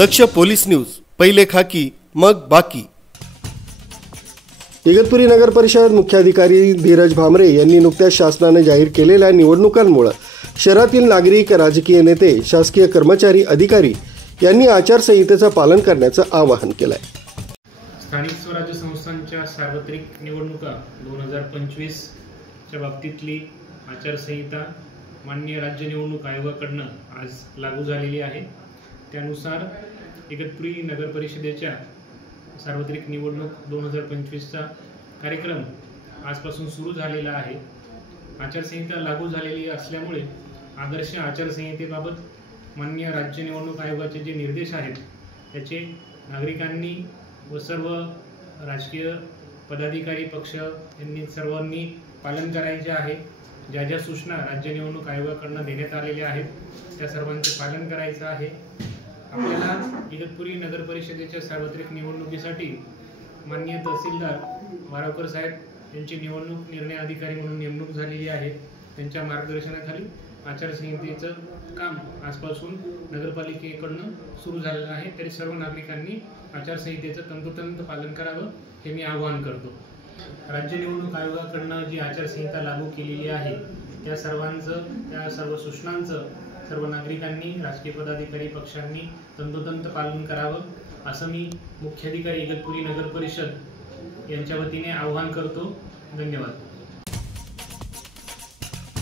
दक्ष police news, पहिले खाकी मग बाकी। इगतपुरी नगर परिषद मुख्याधिकारी धीरज भामरे यांनी नुकत्याच शासनाने जाहीर केलेल्या निवडणुकांमुळे शहरातील नागरिक, राजकीय नेते, शासकीय कर्मचारी, अधिकारी यांनी आचारसंहितेचं पालन करण्याचं आवाहन केलं आहे। स्थानिक स्वराज्य संस्थांच्या सार्वत्रिक निवडणुका 2025 च्या बाबतीतली आचारसंहिता माननीय राज्य निवडणूक आयोगाकडून आज लागू झालेली आहे। त्यानुसार इगतपुरी नगर परिषदेच्या सार्वत्रिक निवडणूक 2025 चा कार्यक्रम आजपासून सुरू झालेला आहे। आचारसंहिता लागू झालेली असल्यामुळे आदर्श आचारसंहितेबाबत माननीय राज्य निवडणूक आयोगाचे जे निर्देश आहेत त्याचे नागरिकांनी व सर्व राजकीय पदाधिकारी पक्ष यांनी सर्वांनी पालन करायचे आहे। ज्या ज्या सूचना राज्य निवडणूक आयोगाकडून देण्यात आलेल्या आहेत त्या सर्वांचे पालन करायचं आहे। आपल्याला इगतपुरी नगर परिषदेच्या सार्वत्रिक निवडणुकीसाठी माननीय तहसीलदार वारावकर साहेब यांची निवडणूक निर्णय अधिकारी म्हणून नेमणूक झालेली आहे। त्यांच्या मार्गदर्शनाखाली आचारसंहितेचं काम आजपासून नगरपालिकेकडून सुरू झालेलं आहे। तरी सर्व नागरिकांनी आचारसंहितेचं तंतोतंत पालन करावं हे मी आवाहन करतो। राज्य निवडणूक आयोगाकडून जी आचारसंहिता लागू केलेली आहे त्या सर्व सूचनांचं सर्व नागरिकांनी, राजकीय पदाधिकारी पक्षांनी तंतोतंत पालन करावं असं मी मुख्याधिकारी इगतपुरी नगर परिषद यांच्या वतीने आवाहन करतो। धन्यवाद।